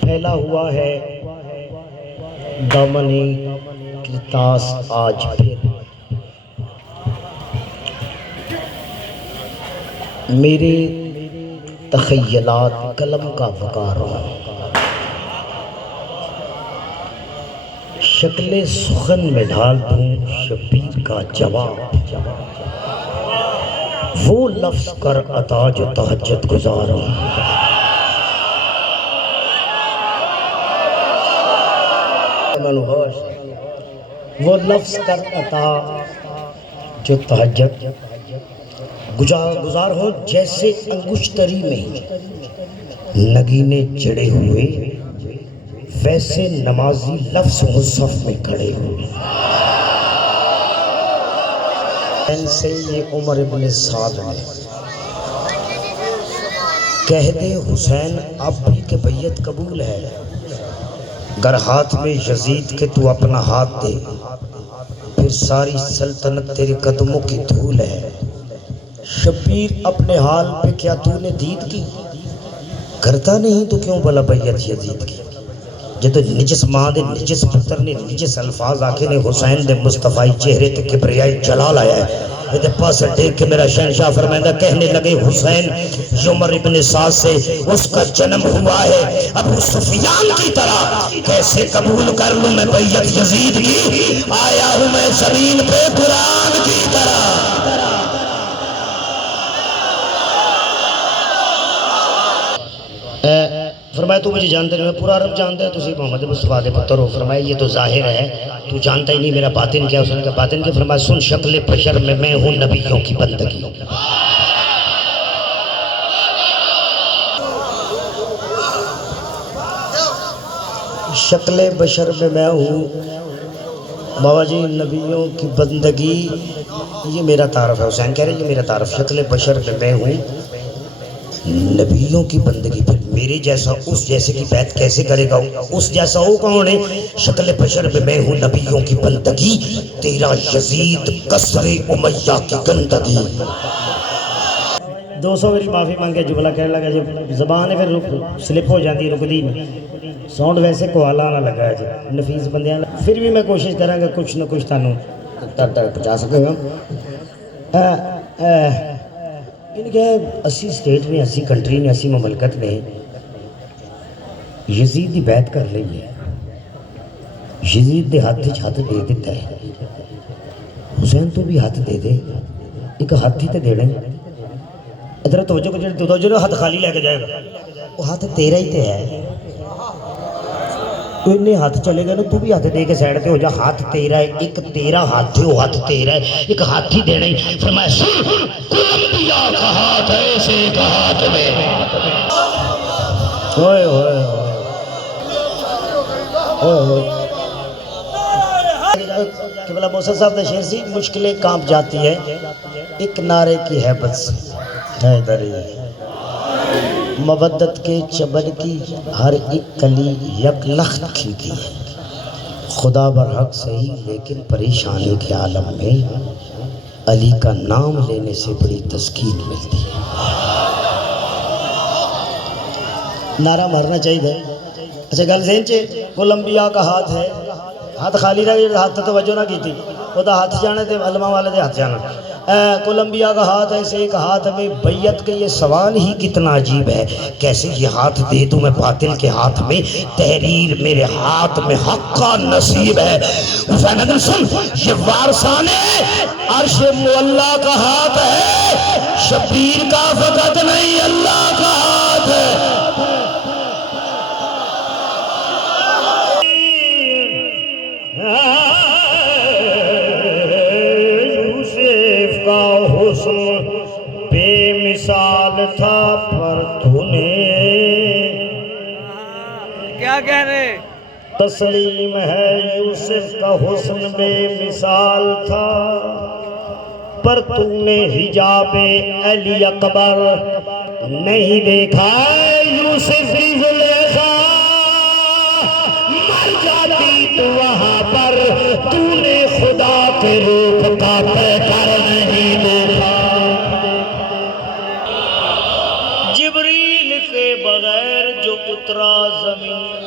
फैला हुआ है दामने किरतास आज फिर, मेरे तख़य्युलात कलम का वक़ार, शक्ल सुखन में ढाल दूँ शब्बीर का जवाब। वो लफ्ज़ कर अता जो तहज्जुद गुज़ार हूँ, वो लफ्ज़ कर अता जो तहज्जुद गुज़ार हो। जैसे अंगुश्तरी में नगीने चढ़े हुए, वैसे नमाजी लफ्ज़ मुसहफ़ में खड़े हुए। से ये उमर इब्न साद ने कह दे हुसैन आप भी के बैयत कबूल है, गर हाथ में यजीद के तू अपना हाथ दे, फिर सारी सल्तनत तेरे कदमों की धूल है। शब्बीर अपने हाल पे क्या तूने दीद की, करता नहीं तो क्यों भला बैयत यजीद की। जो तो निजस मां दे निजस पुत्र ने निजस अल्फाज आखे ने हुसैन दे मुस्तफाई चेहरे ते किबरियाई जलाल आया है। ये पास देख के मेरा शहंशाह फरमाइंदा कहने लगे हुसैन उमर इब्न साद से उसका जन्म हुआ है अबू सुफियान की तरह, कैसे कबूल कर लूं मैं बैयत यजीद की, आया हूं मैं जमीन पे कुरान की तरह। फरमाया तू मुझे जानते नहीं, मैं पूरा अरब जानता है, तुझे मोहम्मद मुस्तफा दे पुत्र हो। फरमाया ये तो जाहिर है तू जानता ही नहीं मेरा बातिन क्या। उसने कहा बातिन क्या? फरमाया सुन शक्ल बशर में मैं हूँ नबियों की बंदगी। शक्ल बशर में मैं हूँ बाबा जी नबियों की बंदगी, ये मेरा तारफ़ है। हुसैन कह रहे ये मेरा तारफ़, शक्ल बशर में मैं हूँ नबियों की बंदगी। फिर मेरे जैसा उस जैसे की बात कैसे करेगा? उस जैसा वो कौन है? शक्ल बशर में मैं हूँ नबियों की बंदगी, तेरा यजीद कसरे उमैया की गंदगी। 200 मेरी माफ़ी मांगे जुमला कहने लगा, जब जबान है फिर रुक स्लिप हो जाती है, रुकती नहीं। साउंड वैसे कोहाला आना लगा है जी नफीस बंदे, फिर भी मैं कोशिश करांगा कुछ ना कुछ थानू तक पहुँचा सकेगा। इनके 80 स्टेट में 80 कंट्री में 80 ममलकत में यजीद की बैत कर ली है। यजीद के हाथ हाथ दे दिता है, हुसैन तो भी हाथ दे दे, एक हाथ ही तो देना। इधर तवज्जो को जो हाथ खाली लेके जाएगा वो हाथ तेरा ही तो है। तो इन्हें हाथ चलेगा ना, तू भी हाथ दे के साइड पे हो जा। हाथ तेरा है, एक तेरा हाथ है, वो हाथ तेरा है, एक हाथ ही देना ही। फरमाया सुन कोलंबिया का हाथ ऐसे का हाथ में। ओए ओए केवला मौसा साहब ने शेर सी मुश्किलें कांप जाती है एक नारे की हैबत से। मवद्दत के चमन की हर एक कली यकलख्त खिलती है, खुदा बरहक सही लेकिन परेशानी के आलम में अली का नाम लेने से बड़ी तस्कीन मिलती है। नारा मारना चाहिए। अच्छा गल ज़हन च कोलंबिया का हाथ है, हाथ खाली रह गया, हाथ तो वजो ना की थी, वह हाथ जाने थे अलमा वाले दे हाथ जाना। कोलंबिया का हाथ ऐसे एक हाथ में बैयत के, ये सवाल ही कितना अजीब है, कैसे ये हाथ दे दूं मैं बातिल के हाथ में, तहरीर मेरे हाथ में हक का नसीब है। हुसैन सुन ये वारसाने अर्श मुअल्ला का हाथ है, शब्बीर का फकत नहीं अल्लाह का हाथ है। बेमिसाल था पर तूने क्या कह रहे? तस्लीम है यूसुफ का हुस्न बेमिसाल था, पर तूने हिजाबे अली अकबर नहीं देखा। यूसुफ की जुलेखा मर जाती तो वहां पर, तूने खुदा के रूप का पैकर नहीं देखा। जिब्रील के बगैर जो उतरा जमीन।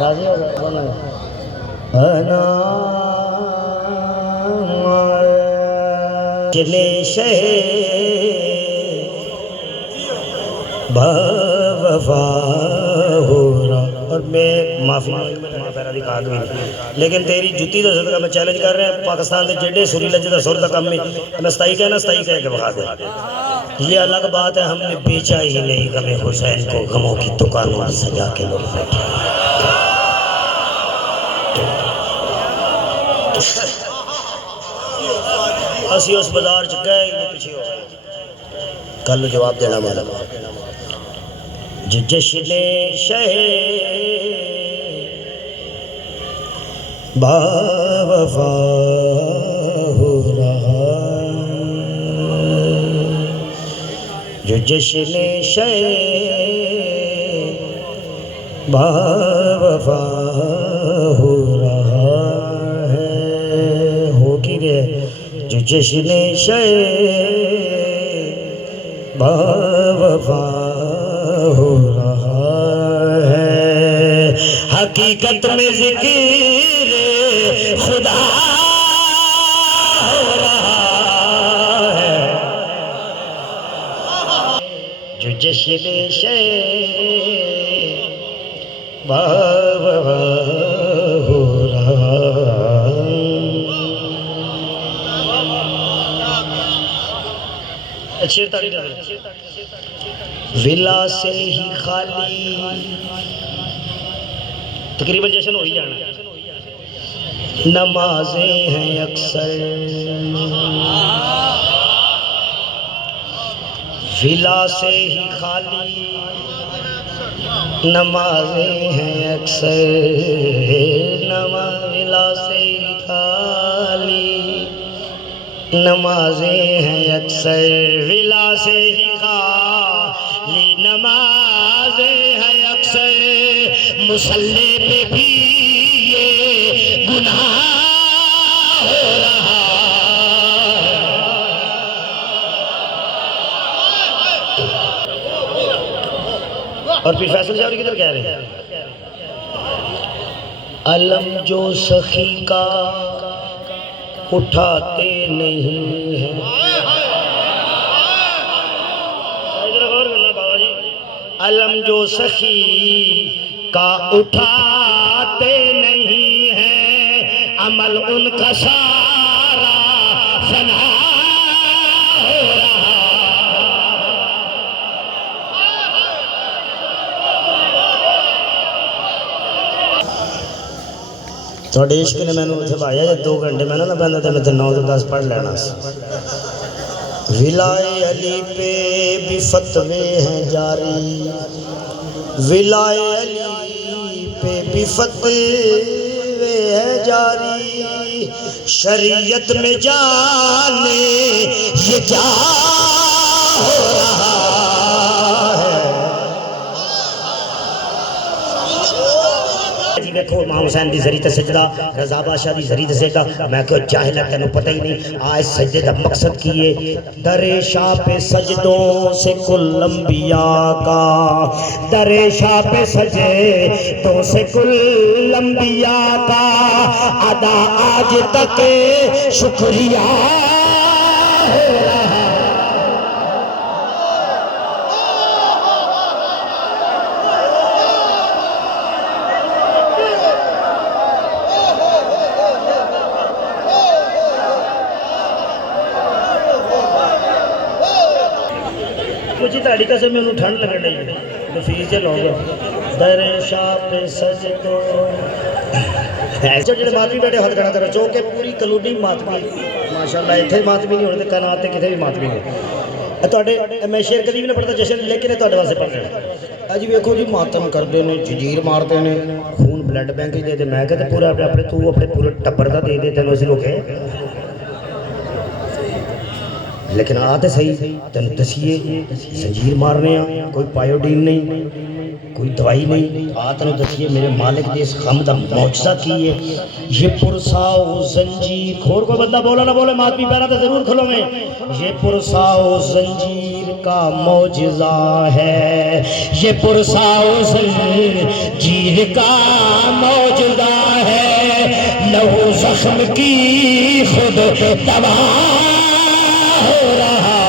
राजी हो गए बोलो वफा हो रहा। और मैं माफी लेकिन तेरी जुत्ती का सदका मैं चैलेंज कर रहा है पाकिस्तान के जेडे सुरी लज्जे सुर का कम है मैं सताई कहना सताई कह के बखा दे। ये अलग बात है हमने बेचा ही नहीं गमे हुसैन को गमों की दुकानों में सजा के लोग बैठे। असी उस बाजार च गए ही पीछे हो गए। कल जवाब देना वाला जश्न शहे बावफा हो रहा जो जश्न शहे बावफा हो रहा है। हो की रे जो जश्न शहे बावफा हो रहा है। हकीकत में जिक्र खुदा हो रहा है जो जश्न शे बावफा हो रहा। अच्छी विला से ही खाली तकरीबन जश्न हो ही जाना। नमाजें हैं अक्सर विला से ही खाली नमाजें हैं अक्सर विला से ही खाली नमाजें हैं अक्सर विला से ही खाली नमाजें हैं अक्सर मुसल्ले पे भी ये गुनाह हो रहा है। और फिर फैसल जारी किधर कह रहे हैं अलम जो सखी का उठाते नहीं हैं। अलम जो सखी का उठाते नहीं है अमल उनका सारा फना हो रहा। थोड़े इश्क ने मैंने उसे भाया जब 2 घंटे मैंने ना बंदा तो मैं 9 से 10 पढ़ लेना। विलाए अली पे भी फतवे हैं जारी विलाए अली पे भी फतवे हैं जारी शरीयत में जाने ये क्या हो रहा देखो इमाम हुसैन दी जरी ते सजदा रजा बादशाह दी जरी ते सजदा मैं क्यों जाहिल है तेन पता ही नहीं आज सजदे का मकसद की है। दरे शाह पे सजदों से कुल अंबिया का दरे शाह पे सजदों से कुल अंबिया का अदा आज तक शुक्रिया हो रहा। कुछ ताड़ी का से मैं ठंड लगन रही नफीस से लौंगा दरे शाह पे सजदो ऐसे जो मातमी बैठे हाथ खड़ा करो चौके पूरी कलोनी मातमी माशाल्लाह इतने मातमी नहीं होते कनाते कितने भी मातमी नहीं तुहाडे मैं शेर कभी भी नहीं पढ़ता जश्न लेकिन तुहाडे वास्ते पढ़ रहा अज वेखो जी मातम करते हैं जंजीर मारते हैं खून ब्लड बैंक दे दे मैं कहते पूरा अपने तू अपने पूरे टब्बर का दे दे तेन असीं रोके लेकिन आ तो सही तेन दसीए जंजीर मारने कोई पायोडीन नहीं कोई दवाई नहीं। हाथ ने दसिए मेरे मालिक ने इस खम दा मौजज़ा की है। ये पुरसाओ जंजीर खोर को बंदा बोला ना बोले मातमी पैरा तो जरूर खुलो में। ये पुरसाओ जंजीर का मौजज़ा है, ये पुरसाओ जंजीर का मौजज़ा है। लहू जख्म की खुद दवा हो रहा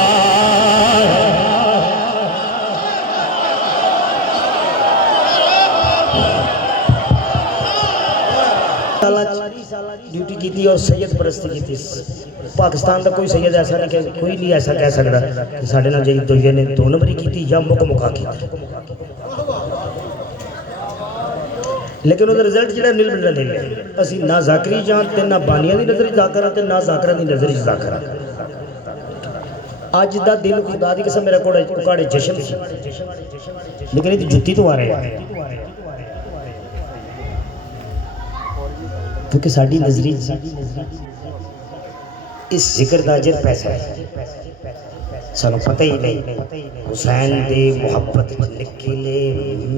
ड्यूटी की थी और सैयद परस्ती की थी। पाकिस्तान का कोई सैयद ऐसा नहीं कह, कोई नहीं ऐसा कह सकता कि साढ़े नाल जी दोइये ने 2 नंबरी की थी या मुका की। लेकिन ਉਹਦਾ ਰਿਜ਼ਲਟ ਜਿਹੜਾ ਨੀਲ ਮਿਲਣਾ ਨਹੀਂ। ਅਸੀਂ ਨਾ ਜ਼ਾਕਰੀ ਜਾਨ ਤੇ ਨਾ ਬਾਨੀਆਂ ਦੀ ਨਜ਼ਰ ਜ਼ਾਕਰਾ ਤੇ ਨਾ ਜ਼ਾਕਰਾ ਦੀ ਨਜ਼ਰ ਜ਼ਾਕਰਾ। ਅੱਜ ਦਾ ਦਿਨ ਖੁਦਾ ਦੀ ਕਸਮ ਮੇਰਾ ਕੋੜੇ ਜਸ਼ਨ ਸੀ, ਲੇਕਿਨ ਇਹ ਜੁੱਤੀ ਤੋਂ ਆ ਰਿਹਾ क्योंकि साड़ी नजरी इस जिक्र का अजर पैसा है। सानू पता ही नहीं हुसैन दे मुहब्बत निकले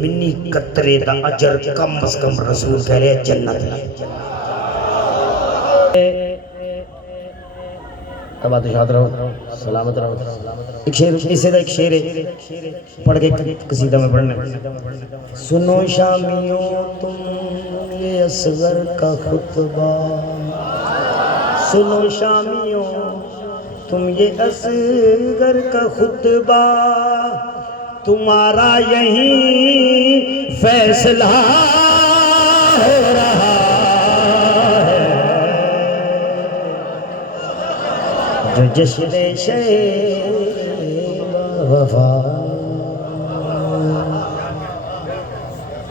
मिनी कतरे दा अजर कम अज कम रसूल कह रहे जन्नत है। तबाद याद रहो, सलामत रहो। एक शेर इसे दा एक शेर है, पढ़ के कसीदा में पढ़ना। सुनो शामियों तुम ये असगर का खुतबा, सुनो शामियों तुम ये असगर का खुतबा, तुम्हारा यहीं फैसला हो रहा है। जो जश्न वफा।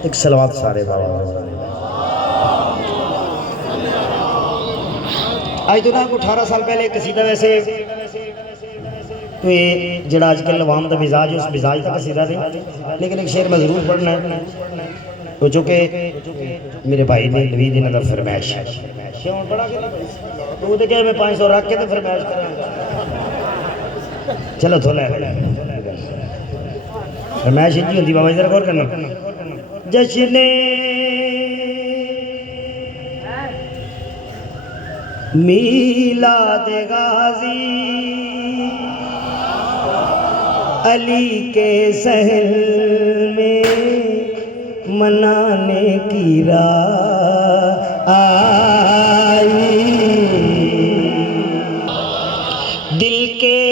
एक सलवात सारे बाबा आज तो ना 18 साल पहले कसीदा वैसे तो ये जड़ा अजकल अवाम का मिजाज है उस मिजाज का कसीदा थे, लेकिन एक शेर में जरूर पढ़ना है तो चूँकि मेरे भाई ने नवीद इन्हों का फरमाइश है। तो क्या मैं 500 रख के तो फरमाइश करूँगा। चलो थोड़ा फरमाइश इतनी होती बाबा इधर गौर करना। जश्न मीलाद गाजी अली के सहल में मनाने की राह आई। दिल के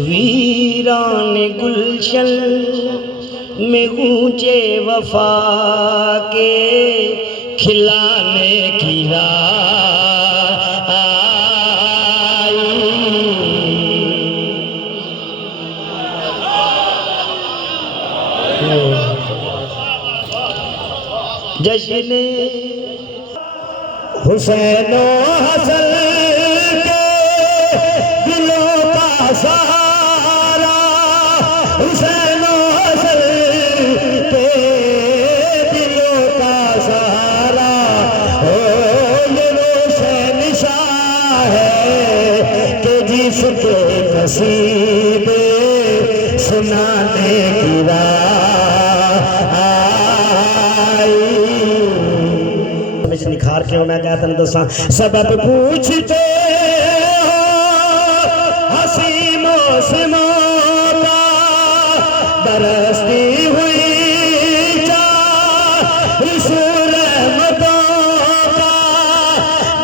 वीरान गुलशन में गूंजे वफा के खिलाने की राह आई। जश्न हुसैन हसन के दिलों का सहारा, हुसैन हसन के दिलों का सहारा। ओ ये रोशन शाह है कि जिसके नसीब सुनाने की राह आई। निखार के मैं कहता नहीं दसा सबब पूछते हसी मौसमों का बरसती हुई रहमतों का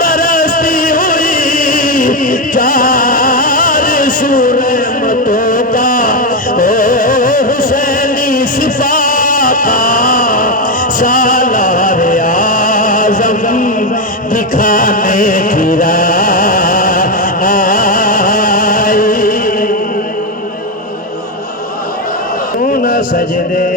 बरसती हुई रहमतों का। ओ हुसैनी सिफा का सालार आज़म दिखाने की राह आई। न सजदे